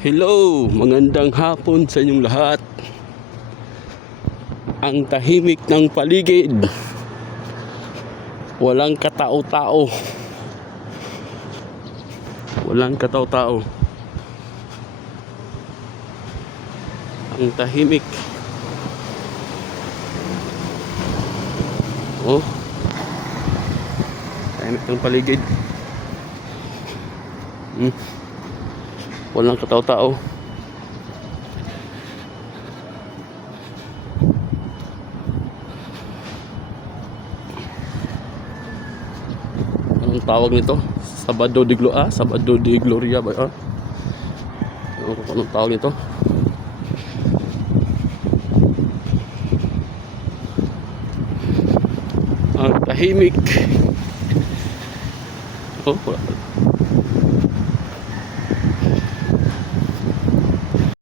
Hello, magandang hapon sa inyong lahat. Ang tahimik ng paligid. Walang katao-tao. Walang katao-tao. Ang tahimik. Oh. Tahimik ng paligid. Walang katao-tao. Anong tawag nito? Sabado de Gloria ba? Anong tawag nito? Ang tahimik. Oh, wala.